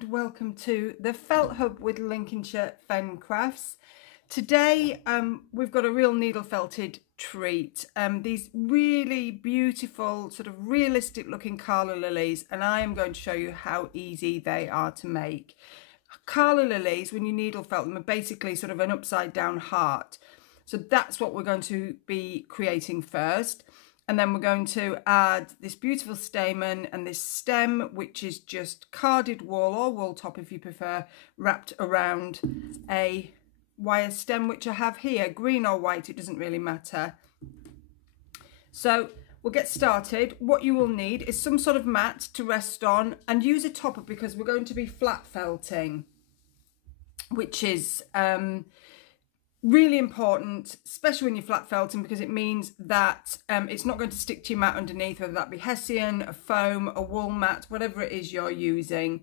and welcome to the Felt Hub with Lincolnshire Fen Crafts. Today we've got a real needle felted treat. These really beautiful sort of realistic looking Calla lilies, and I am going to show you how easy they are to make. Calla lilies, when you needle felt them, are basically sort of an upside down heart. So that's what we're going to be creating first. And then we're going to add this beautiful stamen and this stem, which is just carded wool or wool top if you prefer, wrapped around a wire stem, which I have here, green or white, it doesn't really matter. So we'll get started. What you will need is some sort of mat to rest on, and use a topper because we're going to be flat felting, which is really important, especially when you're flat felting, because it means that it's not going to stick to your mat underneath, whether that be Hessian, a foam, a wool mat, whatever it is you're using.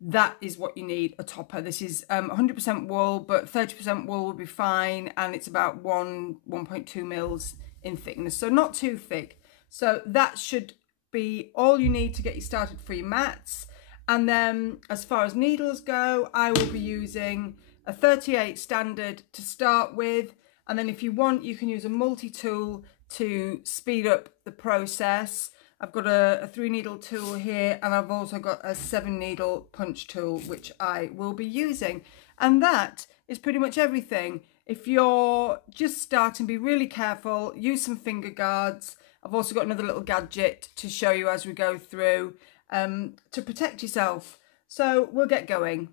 That is what you need, a topper. This is 100% wool, but 30% wool will be fine, and it's about 1.2 mils in thickness, so not too thick. So that should be all you need to get you started for your mats. And then as far as needles go, I will be using a 38 standard to start with, and then if you want you can use a multi-tool to speed up the process. I've got a 3 needle tool here, and I've also got a 7 needle punch tool which I will be using, and that is pretty much everything. If you're just starting, be really careful, use some finger guards. I've also got another little gadget to show you as we go through to protect yourself. So we'll get going.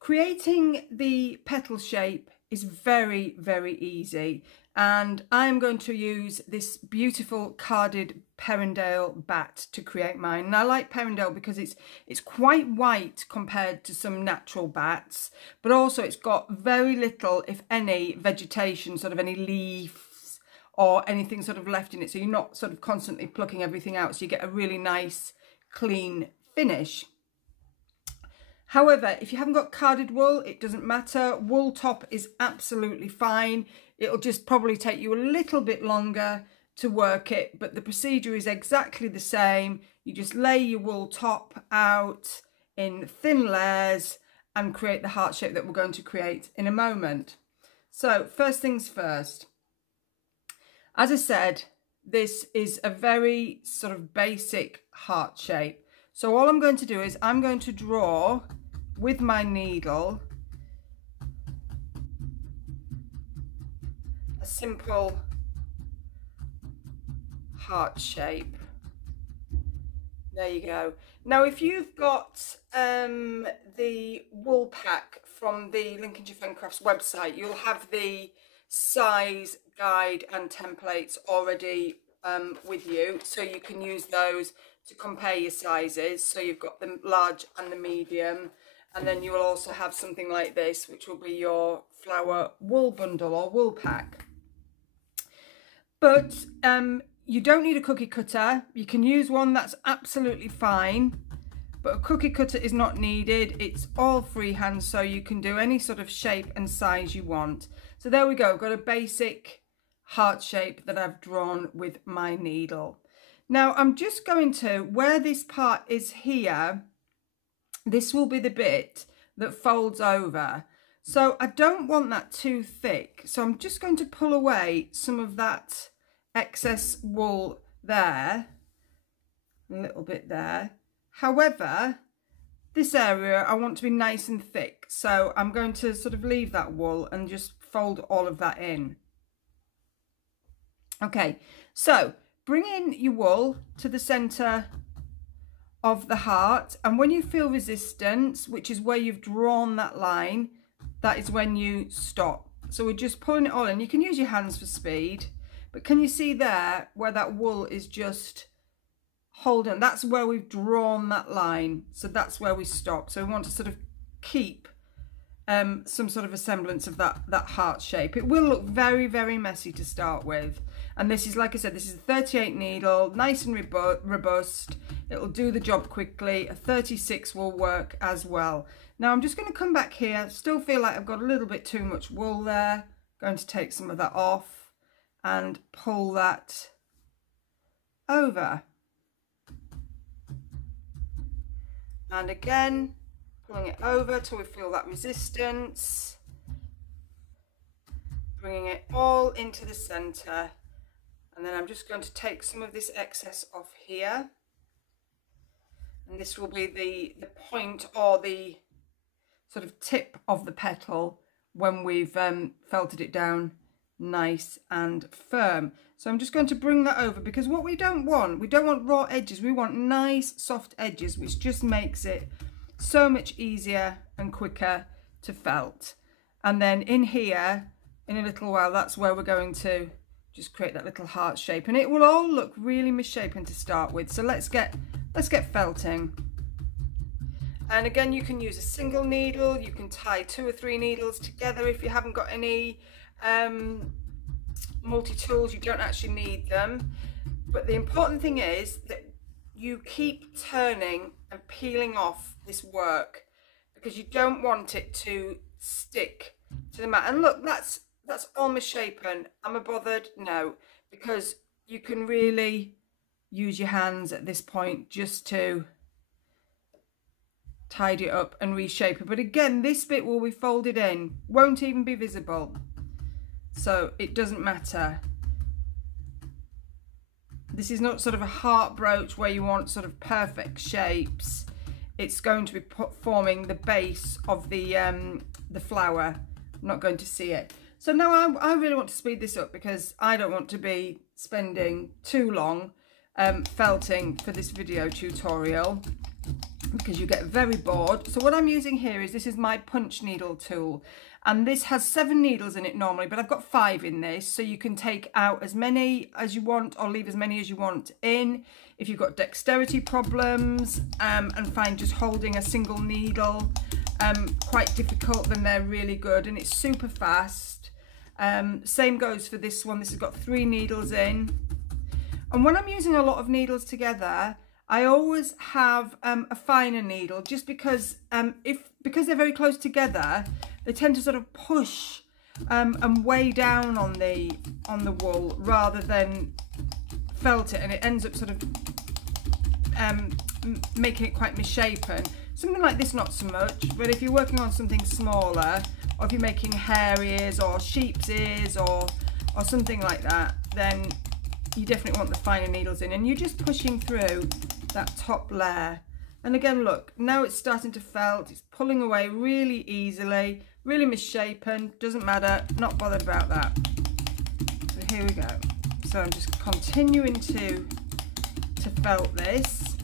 Creating the petal shape is very, very easy, and I'm going to use this beautiful carded Perendale bat to create mine. And I like Perendale because it's quite white compared to some natural bats, but also it's got very little, if any, vegetation, sort of any leaves or anything sort of left in it, so you're not sort of constantly plucking everything out, so you get a really nice clean finish. However, if you haven't got carded wool, it doesn't matter. Wool top is absolutely fine. It'll just probably take you a little bit longer to work it, but the procedure is exactly the same. You just lay your wool top out in thin layers and create the heart shape that we're going to create in a moment. So first things first. As I said, this is a very sort of basic heart shape. So all I'm going to do is I'm going to draw with my needle a simple heart shape. There you go. Now if you've got the wool pack from the Lincolnshire Fen Crafts website, you'll have the size guide and templates already with you, so you can use those to compare your sizes. So you've got the large and the medium, and then you will also have something like this, which will be your flower wool bundle or wool pack. But you don't need a cookie cutter. You can use one, that's absolutely fine, but a cookie cutter is not needed. It's all freehand, so you can do any sort of shape and size you want. So there we go, I've got a basic heart shape that I've drawn with my needle. Now I'm just going to, where this part is here, this will be the bit that folds over. So I don't want that too thick, so I'm just going to pull away some of that excess wool there, a little bit there. However, this area I want to be nice and thick, so I'm going to sort of leave that wool and just fold all of that in. Okay, so bring in your wool to the center of the heart, and when you feel resistance, which is where you've drawn that line, that is when you stop. So we're just pulling it all in. You can use your hands for speed, but can you see there where that wool is just holding? That's where we've drawn that line, so that's where we stop. So we want to sort of keep some sort of a semblance of that heart shape. It will look very, very messy to start with, and this is, like I said, this is a 38 needle, nice and robust. It'll do the job quickly. A 36 will work as well. Now I'm just going to come back here. Still feel like I've got a little bit too much wool there. Going to take some of that off and pull that over. And again, pulling it over till we feel that resistance. Bringing it all into the center. And then I'm just going to take some of this excess off here. And this will be the point or the sort of tip of the petal when we've felted it down nice and firm. So I'm just going to bring that over, because what we don't want raw edges. We want nice soft edges, which just makes it so much easier and quicker to felt. And then in here, in a little while, that's where we're going to just create that little heart shape, and it will all look really misshapen to start with. So let's get felting. And again, you can use a single needle, you can tie 2 or 3 needles together if you haven't got any multi-tools. You don't actually need them, but the important thing is that you keep turning and peeling off this work, because you don't want it to stick to the mat. And look, that's all misshapen. Am I bothered? No, because you can really use your hands at this point just to tidy it up and reshape it. But again, this bit will be folded in, won't even be visible, so it doesn't matter. This is not sort of a heart brooch where you want sort of perfect shapes. It's going to be forming the base of the flower. I'm not going to see it. So now I really want to speed this up, because I don't want to be spending too long felting for this video tutorial, because you get very bored. So what I'm using here is, this is my punch needle tool, and this has 7 needles in it normally, but I've got 5 in this, so you can take out as many as you want or leave as many as you want in. If you've got dexterity problems and find just holding a single needle quite difficult, then they're really good, and it's super fast. Same goes for this one. This has got 3 needles in, and when I'm using a lot of needles together, I always have a finer needle, just because because they're very close together, they tend to sort of push and weigh down on the wool rather than felt it, and it ends up sort of making it quite misshapen. Something like this, not so much, but if you're working on something smaller, or if you're making hare ears or sheep's ears or something like that, then you definitely want the finer needles in, and you're just pushing through that top layer. And again, look, now it's starting to felt, it's pulling away really easily, really misshapen, doesn't matter, not bothered about that. So here we go. So I'm just continuing to felt this.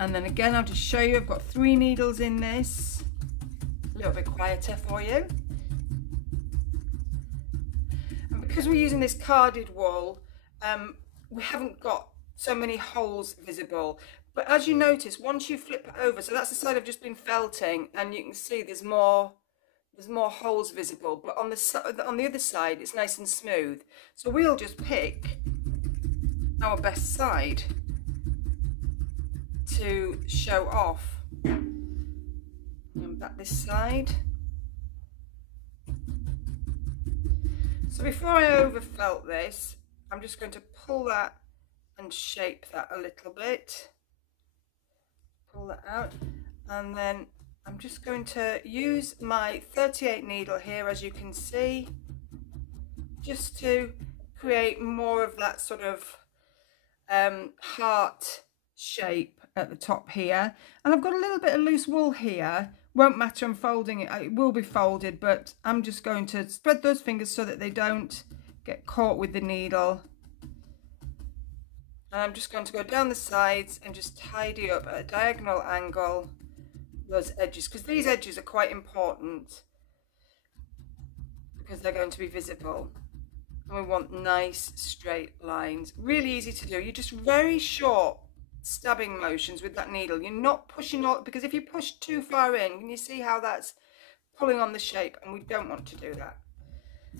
And then again, I'll just show you, I've got 3 needles in this, a little bit quieter for you. And because we're using this carded wool, we haven't got so many holes visible. But as you notice, once you flip it over, so that's the side I've just been felting, and you can see there's more holes visible. But on the other side, it's nice and smooth. So we'll just pick our best side to show off. And back this side. So before I overfelt this, I'm just going to pull that and shape that a little bit. Pull that out, and then I'm just going to use my 38 needle here, as you can see, just to create more of that sort of heart shape at the top here. And I've got a little bit of loose wool here, won't matter, I'm folding it, it will be folded, but I'm just going to spread those fingers so that they don't get caught with the needle. And I'm just going to go down the sides and just tidy up at a diagonal angle those edges, because these edges are quite important, because they're going to be visible. And we want nice straight lines. Really easy to do. You're just very short stabbing motions with that needle. You're not pushing all, because if you push too far in, can you see how that's pulling on the shape? And we don't want to do that.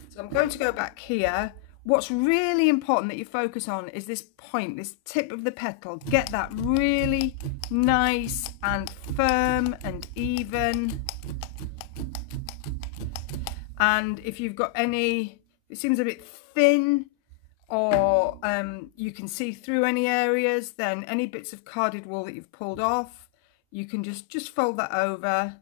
So I'm going to go back here. What's really important that you focus on is this point, this tip of the petal. Get that really nice and firm and even. And if you've got any, it seems a bit thin or you can see through any areas, then any bits of carded wool that you've pulled off, you can just fold that over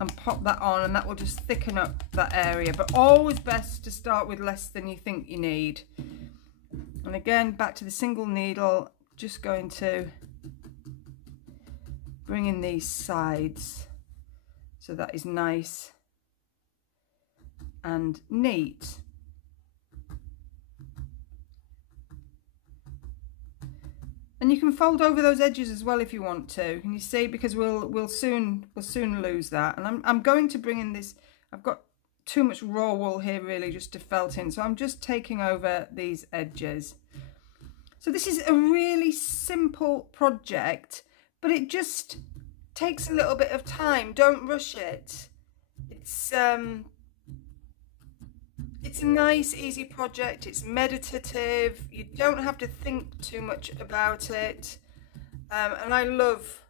and pop that on, and that will just thicken up that area. But always best to start with less than you think you need. And again, back to the single needle, just going to bring in these sides so that is nice and neat. And you can fold over those edges as well if you want to. Can you see? Because we'll soon lose that. And I'm going to bring in this. I've got too much raw wool here really just to felt in, so I'm just taking over these edges. So this is a really simple project, but it just takes a little bit of time. Don't rush it. It's a nice, easy project. It's meditative. You don't have to think too much about it. And I love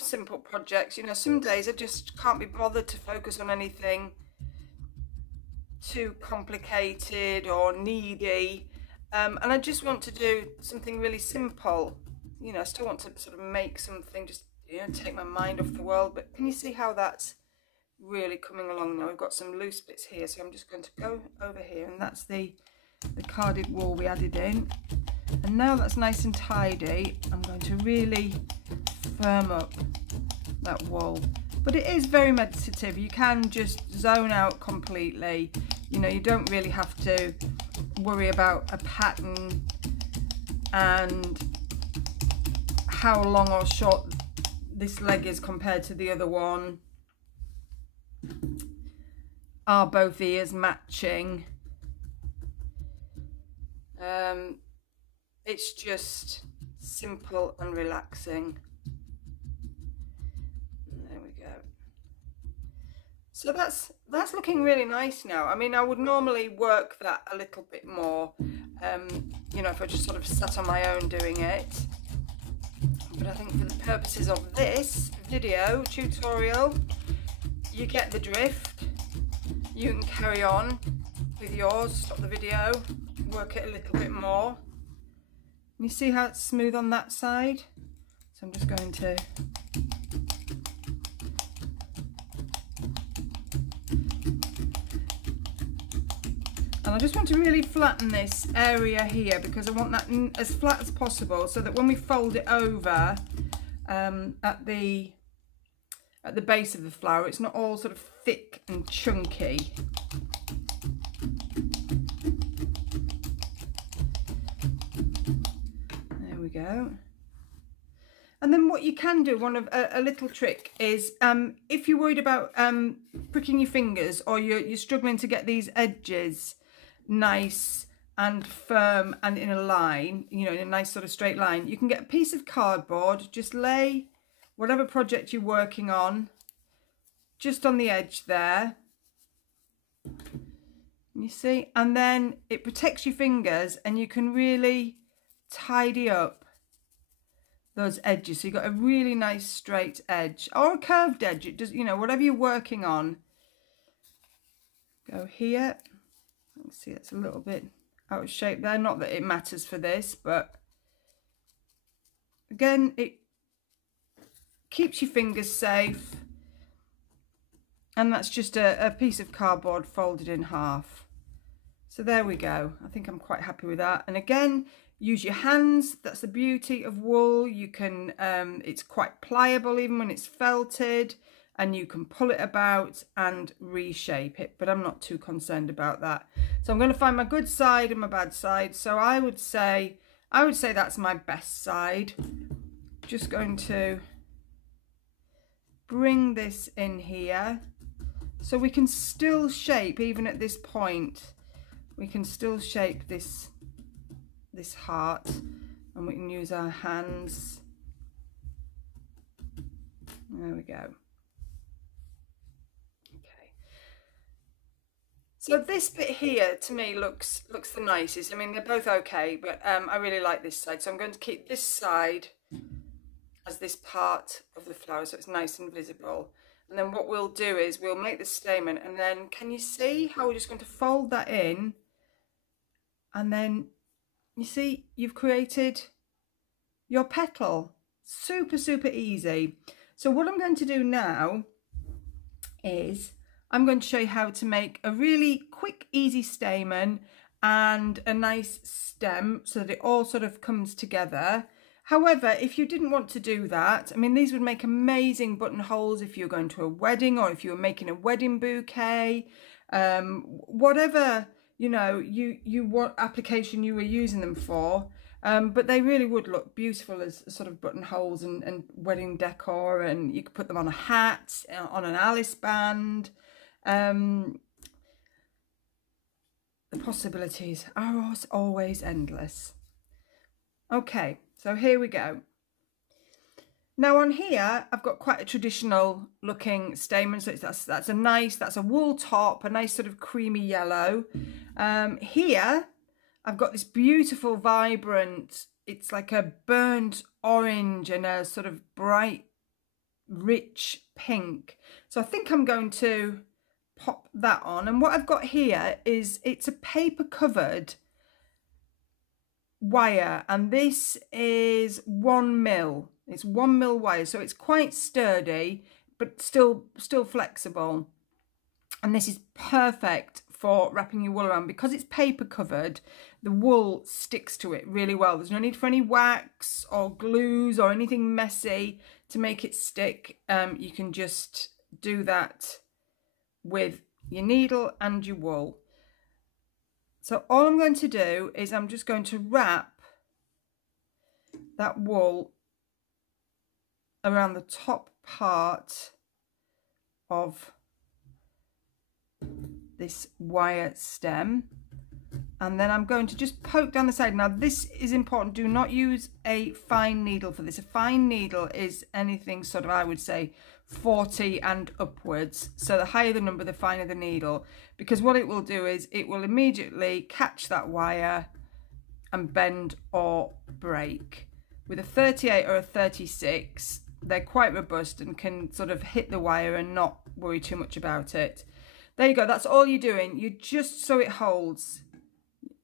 simple projects. You know, some days I just can't be bothered to focus on anything too complicated or needy. And I just want to do something really simple. You know, I still want to sort of make something, just, you know, take my mind off the world. But can you see how that's really coming along now? We've got some loose bits here, so I'm just going to go over here, and that's the carded wool we added in. And now that's nice and tidy, I'm going to really firm up that wool. But it is very meditative. You can just zone out completely. You know, you don't really have to worry about a pattern and how long or short this leg is compared to the other one. Are both ears matching? It's just simple and relaxing. There we go. So that's looking really nice now. I mean, I would normally work that a little bit more, you know, if I just sort of sat on my own doing it. But I think for the purposes of this video tutorial, you get the drift. You can carry on with yours, stop the video, work it a little bit more. And you see how it's smooth on that side? So I'm just going to and I just want to really flatten this area here, because I want that as flat as possible, so that when we fold it over at the base of the flower, it's not all sort of thick and chunky. There we go. And then what you can do, a little trick is, if you're worried about pricking your fingers, or you're struggling to get these edges nice and firm and in a line, you know, in a nice sort of straight line, you can get a piece of cardboard, just lay whatever project you're working on just on the edge there, you see, and then it protects your fingers and you can really tidy up those edges. So you've got a really nice straight edge, or a curved edge. It does, you know, whatever you're working on. Go here. Let's see, it's a little bit out of shape there. Not that it matters for this, but again, it keeps your fingers safe. And that's just a piece of cardboard folded in half. So there we go. I think I'm quite happy with that. And again, use your hands. That's the beauty of wool. You can, it's quite pliable even when it's felted, and you can pull it about and reshape it, but I'm not too concerned about that. So I'm going to find my good side and my bad side. So I would say that's my best side. Just going to bring this in here, so we can still shape, even at this point, we can still shape this heart, and we can use our hands. There we go. Okay. So this bit here to me looks the nicest. I mean, they're both okay, but I really like this side. So I'm going to keep this side as this part of the flower, so it's nice and visible. And then what we'll do is we'll make the stamen, and then can you see how we're just going to fold that in and then you see you've created your petal. Super, super easy. So what I'm going to do now is I'm going to show you how to make a really quick, easy stamen and a nice stem so that it all sort of comes together. However, if you didn't want to do that, I mean, these would make amazing buttonholes if you're going to a wedding or if you were making a wedding bouquet, whatever, you know, what application you were using them for. But they really would look beautiful as sort of buttonholes and wedding decor, and you could put them on a hat, on an Alice band. The possibilities are always endless. Okay, so here we go. Now on here, I've got quite a traditional looking stamen. So that's a wool top, a nice sort of creamy yellow. Here, I've got this beautiful, vibrant, it's like a burnt orange and a sort of bright, rich pink. So I think I'm going to pop that on. And what I've got here is, it's a paper covered wire, and this is 1 mil. It's 1 mil wire, so it's quite sturdy, but still flexible. And this is perfect for wrapping your wool around. Because it's paper covered, the wool sticks to it really well. There's no need for any wax or glues or anything messy to make it stick. You can just do that with your needle and your wool. So all I'm going to do is I'm just going to wrap that wool around the top part of this wire stem, and then I'm going to just poke down the side. Now this is important, do not use a fine needle for this. A fine needle is anything sort of, I would say, 40 and upwards. So the higher the number, the finer the needle, because what it will do is it will immediately catch that wire and bend or break. With a 38 or a 36, they're quite robust and can sort of hit the wire and not worry too much about it. There you go, that's all you're doing. You just so it holds.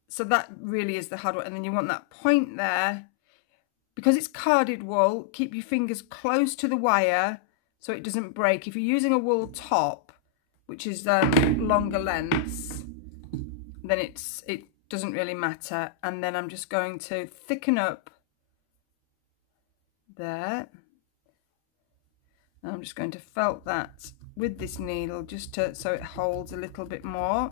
So that really is the hard one. And then you want that point there. Because it's carded wool, keep your fingers close to the wire so it doesn't break. If you're using a wool top, which is longer lengths, then it doesn't really matter. And then I'm just going to thicken up there. And I'm just going to felt that with this needle just so it holds a little bit more.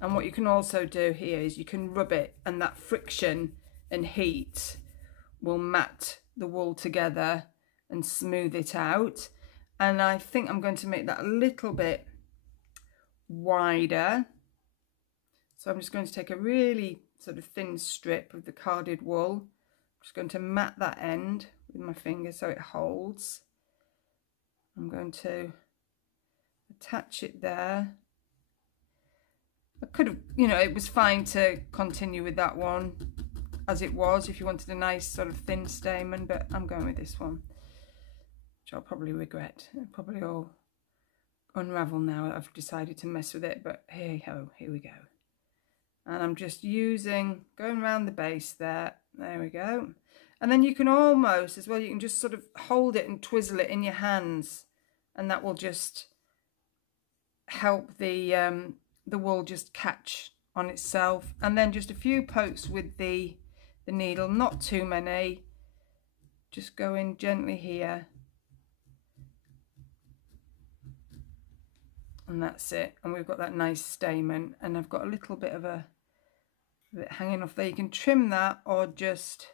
And what you can also do here is you can rub it, and that friction and heat will mat the wool together and smooth it out. And I think I'm going to make that a little bit wider. So I'm just going to take a really sort of thin strip of the carded wool. I'm just going to mat that end with my finger so it holds. I'm going to attach it there. I could have, you know, it was fine to continue with that one as it was if you wanted a nice sort of thin stamen, but I'm going with this one, which I'll probably regret. It'll probably all unravel now that I've decided to mess with it, but here we go. And I'm just going around the base there. There we go. And then you can almost, as well, you can just sort of hold it and twizzle it in your hands, and that will just help the wool just catch on itself. And then just a few pokes with the needle, not too many. Just go in gently here. And that's it. And we've got that nice stamen. And I've got a little bit of a bit hanging off there. You can trim that or just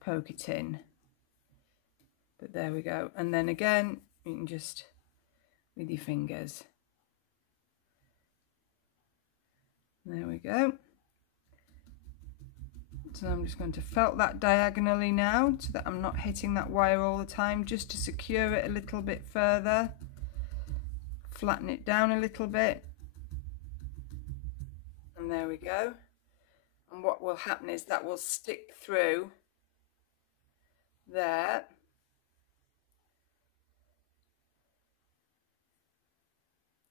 poke it in. But there we go. And then again, you can just, with your fingers. There we go. So I'm just going to felt that diagonally now so that I'm not hitting that wire all the time, just to secure it a little bit further. Flatten it down a little bit. And there we go. And what will happen is that will stick through there.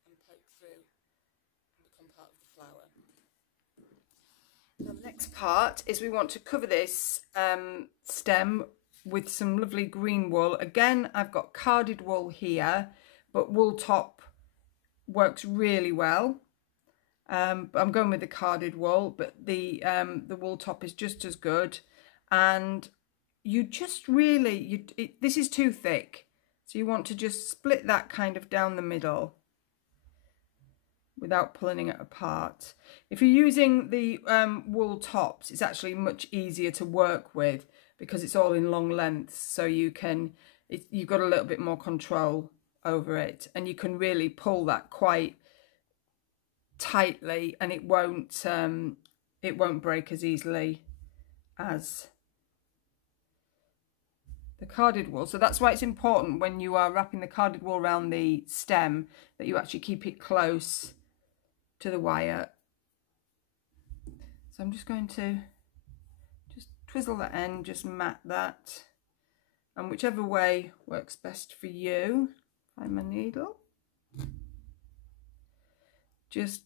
And poke through and become part of the flower. next part is we want to cover this stem with some lovely green wool. Again, I've got carded wool here, but wool top works really well. I'm going with the carded wool, but the wool top is just as good. And you just really, this is too thick, so you want to just split that kind of down the middle without pulling it apart. If you're using the wool tops, it's actually much easier to work with because it's all in long lengths, so you've got a little bit more control over it, and you can really pull that quite tightly, and it won't break as easily as the carded wool. So that's why it's important when you are wrapping the carded wool around the stem that you actually keep it close to the wire. So I'm just going to just twizzle that end, just mat that, and whichever way works best for you. Find my needle, just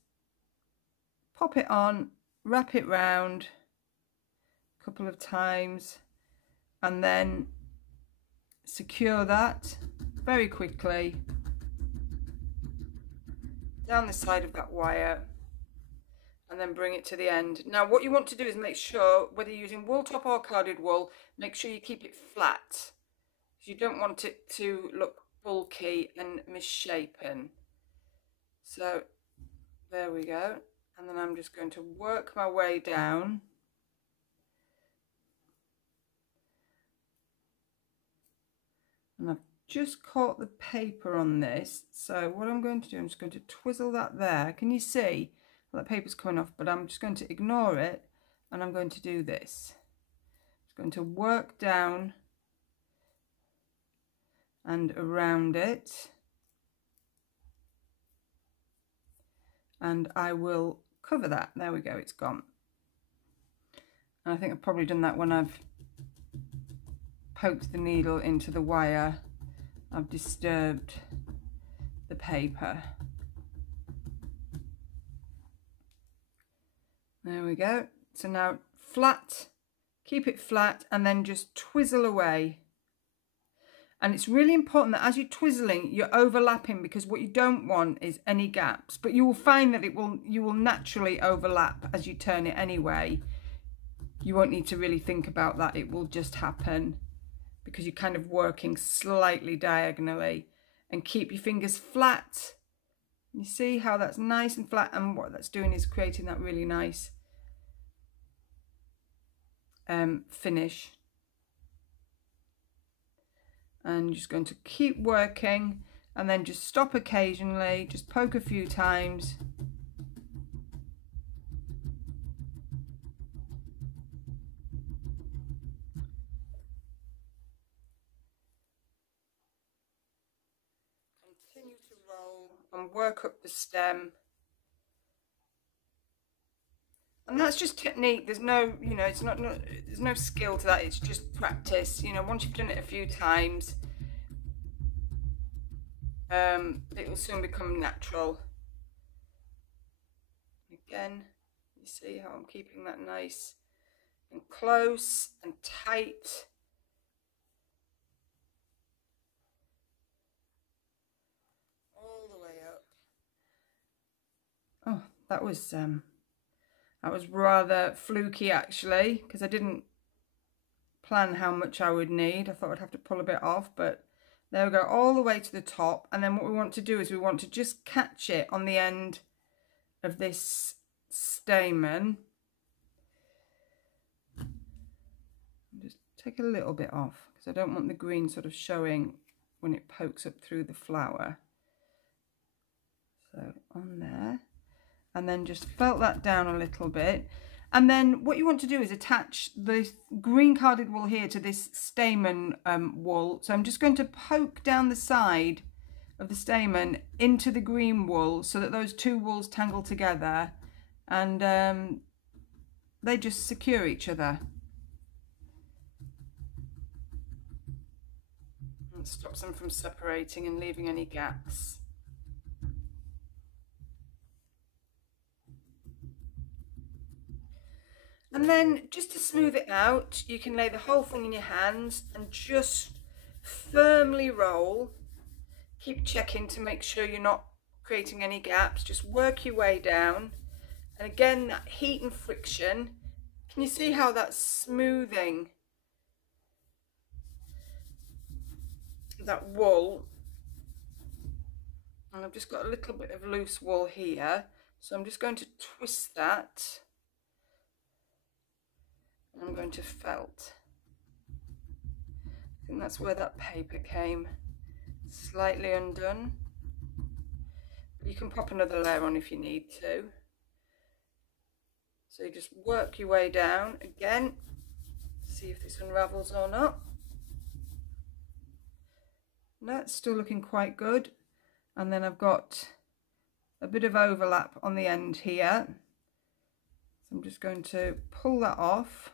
pop it on, wrap it round a couple of times, and then secure that very quickly down the side of that wire, and then bring it to the end. Now what you want to do is make sure, whether you're using wool top or carded wool, make sure you keep it flat. You don't want it to look bulky and misshapen. So there we go, and then I'm just going to work my way down. And I've just caught the paper on this, so what I'm going to do, I'm just going to twizzle that there. Can you see that paper's coming off? But I'm just going to ignore it, and I'm going to do this. I'm going to work down and around it, and I will cover that. There we go, it's gone. And I think I've probably done that when I've poked the needle into the wire. I've disturbed the paper. There we go. So now flat, keep it flat, and then just twizzle away. And it's really important that as you're twizzling, you're overlapping, because what you don't want is any gaps. But you will find that you will naturally overlap as you turn it anyway. You won't need to really think about that. It will just happen because you're kind of working slightly diagonally. And keep your fingers flat. You see how that's nice and flat, and what that's doing is creating that really nice finish. And you're just going to keep working, and then just stop occasionally, just poke a few times. Continue to roll and work up the stem. And that's just technique. There's no, it's not there's no skill to that. It's just practice. Once you've done it a few times, it will soon become natural. Again, you see how I'm keeping that nice and close and tight. All the way up. Oh, that was rather fluky actually, because I didn't plan how much I would need. I thought I'd have to pull a bit off, but there we go, all the way to the top. And then what we want to do is we want to just catch it on the end of this stamen. Just take a little bit off, because I don't want the green sort of showing when it pokes up through the flower. So on there. And then just felt that down a little bit. And then what you want to do is attach the green carded wool here to this stamen wool. So I'm just going to poke down the side of the stamen into the green wool so that those two wools tangle together, and they just secure each other. It stops them from separating and leaving any gaps. And then just to smooth it out, you can lay the whole thing in your hands and just firmly roll. Keep checking to make sure you're not creating any gaps. Just work your way down. And again, that heat and friction, can you see how that's smoothing that wool? And I've just got a little bit of loose wool here, so I'm just going to twist that. And I'm going to felt. I think that's where that paper came slightly undone. You can pop another layer on if you need to. So you just work your way down again, see if this unravels or not. That's still looking quite good. And then I've got a bit of overlap on the end here. So I'm just going to pull that off.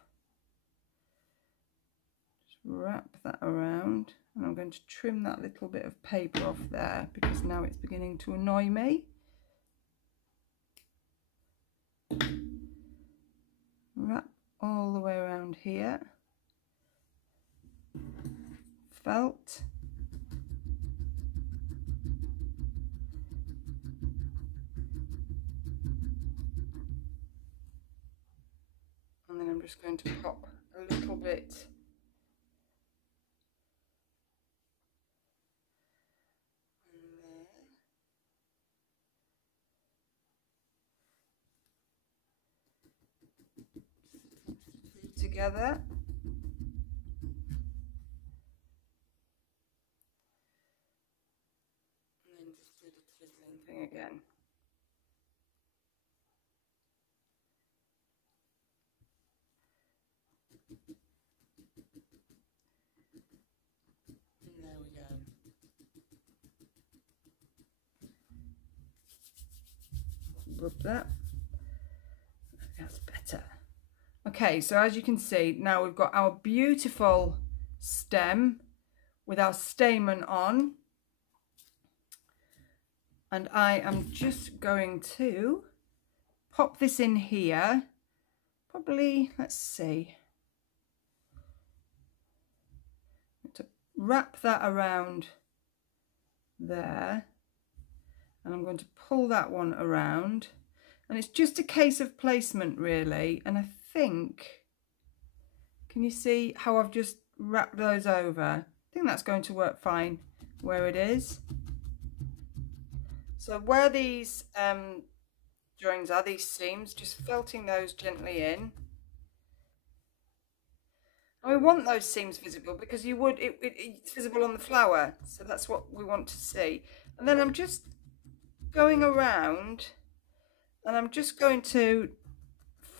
Just wrap that around. And I'm going to trim that little bit of paper off there because now it's beginning to annoy me. Wrap all the way around here. Felt. And then I'm just going to pop a little bit together. And then just do the twizzling thing again. And there we go. Rub that. That's better. Okay, so as you can see, now we've got our beautiful stem with our stamen on. And I am just going to pop this in here. Probably, let's see. To wrap that around there. And I'm going to pull that one around. And it's just a case of placement really. And I think, can you see how I've just wrapped those over? I think that's going to work fine where it is. So where these drawings are, these seams, just felting those gently in. And we want those seams visible because it's visible on the flower. So that's what we want to see. And then I'm just going around and I'm just going to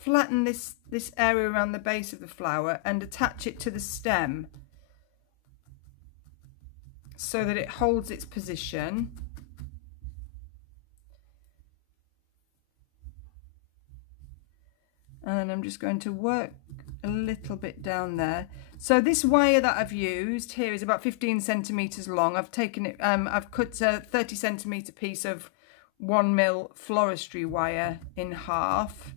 flatten this area around the base of the flower and attach it to the stem so that it holds its position. And I'm just going to work a little bit down there. So this wire that I've used here is about 15 centimeters long. I've taken it, I've cut a 30 centimeter piece of 1mm floristry wire in half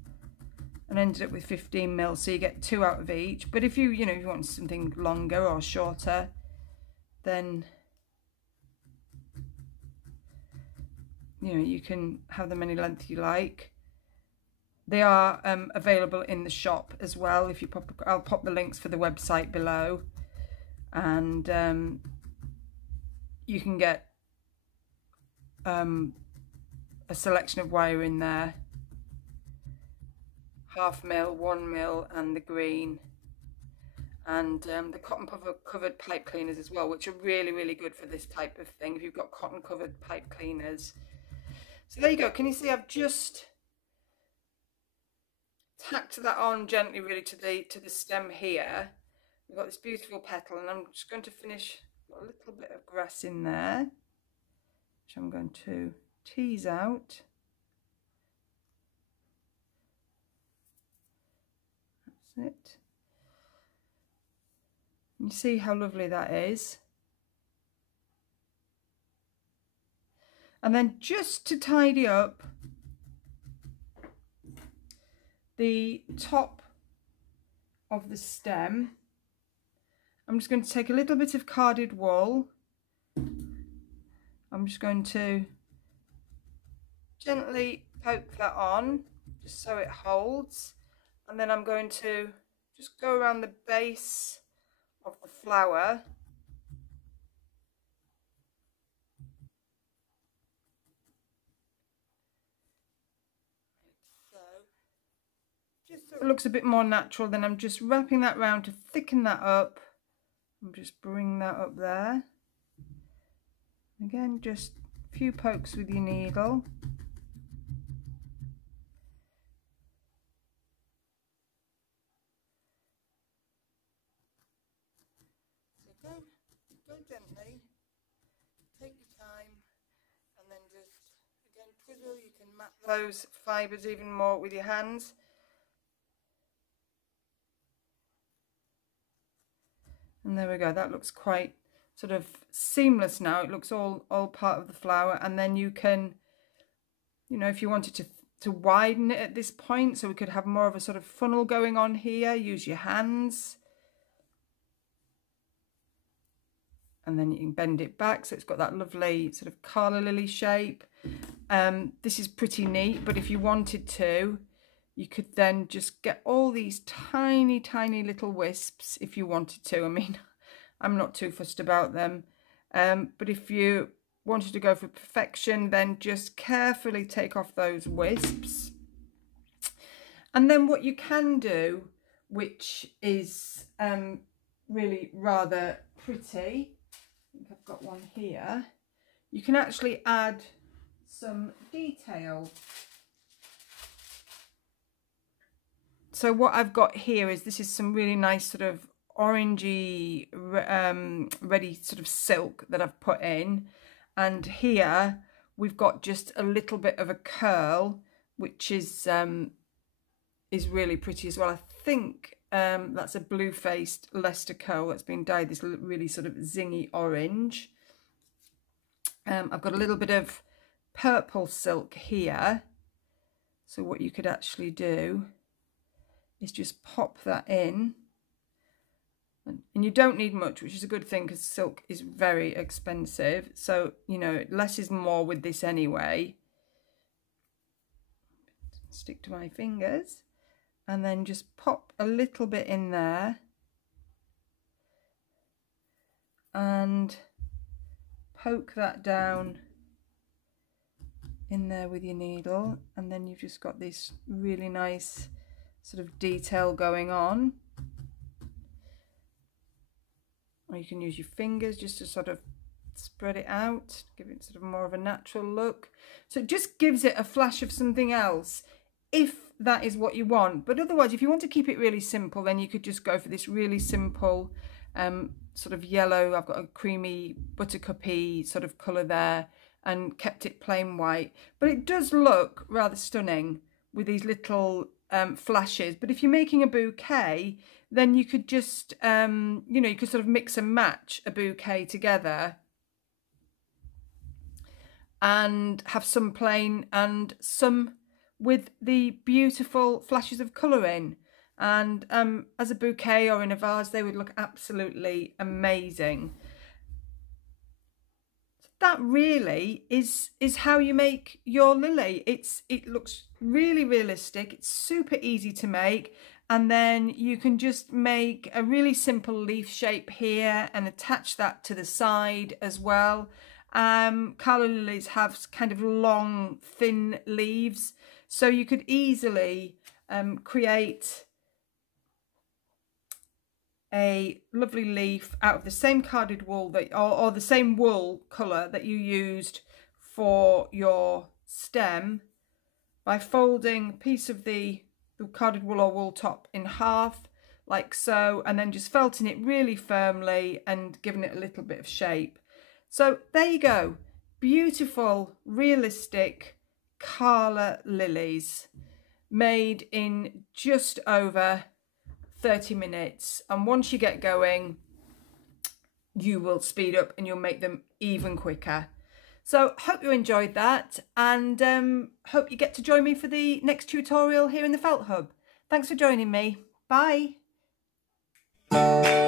and ended up with 15mm, so you get 2 out of each. But if you want something longer or shorter, then you can have them any length you like. They are available in the shop as well. If you I'll pop the links for the website below, and you can get a selection of wire in there, 0.5mm, 1mm, and the green, and the cotton covered pipe cleaners as well, which are really, really good for this type of thing if you've got cotton covered pipe cleaners. So there you go. Can you see I've just tacked that on gently really to the stem here. We've got this beautiful petal, and I'm just going to finish, got a little bit of grass in there, which I'm going to tease out. That's it. You see how lovely that is. And then just to tidy up the top of the stem, I'm just going to take a little bit of carded wool. I'm just going to gently poke that on just so it holds, and then I'm going to just go around the base of the flower. So just so it looks a bit more natural, then I'm just wrapping that round to thicken that up. I'm just bring that up there. Again, just a few pokes with your needle. So go gently, take your time, and then just again twiddle. You can map those fibres even more with your hands. And there we go, that looks quite sort of seamless now. It looks all part of the flower. And then you can, you know, if you wanted to widen it at this point, so we could have more of a sort of funnel going on here, use your hands. And then you can bend it back so it's got that lovely sort of Calla Lily shape. This is pretty neat, but if you wanted to, you could then just get all these tiny, tiny little wisps if you wanted to. I mean, I'm not too fussed about them. But if you wanted to go for perfection, then just carefully take off those wisps. And then what you can do, which is really rather pretty, I think I've got one here, you can actually add some detail. So what I've got here is, this is some really nice sort of orangey ready sort of silk that I've put in, and here we've got just a little bit of a curl, which is really pretty as well. I think that's a blue-faced Leicester curl that's been dyed this really sort of zingy orange. I've got a little bit of purple silk here, so what you could actually do is just pop that in, and you don't need much, which is a good thing because silk is very expensive, so you know, less is more with this anyway. Stick to my fingers, and then just pop a little bit in there and poke that down in there with your needle, and then you've just got this really nice sort of detail going on. Or you can use your fingers just to sort of spread it out, give it sort of more of a natural look. So it just gives it a flash of something else, if that is what you want. But otherwise, if you want to keep it really simple, then you could just go for this really simple sort of yellow. I've got a creamy buttercup-y sort of colour there, and kept it plain white. But it does look rather stunning with these little flashes. But if you're making a bouquet, then you could just you know, you could sort of mix and match a bouquet together and have some plain and some with the beautiful flashes of colour in. And as a bouquet or in a vase, they would look absolutely amazing. That really is how you make your lily. It looks really realistic. It's super easy to make, and then you can just make a really simple leaf shape here and attach that to the side as well. Calla lilies have kind of long, thin leaves, so you could easily create a lovely leaf out of the same carded wool that, or the same wool colour that you used for your stem, by folding a piece of the carded wool or wool top in half like so, and then just felting it really firmly and giving it a little bit of shape. So there you go, beautiful realistic Calla lilies made in just over 30 minutes. And once you get going, you will speed up and you'll make them even quicker. So hope you enjoyed that, and hope you get to join me for the next tutorial here in the Felt Hub. Thanks for joining me. Bye. Bye.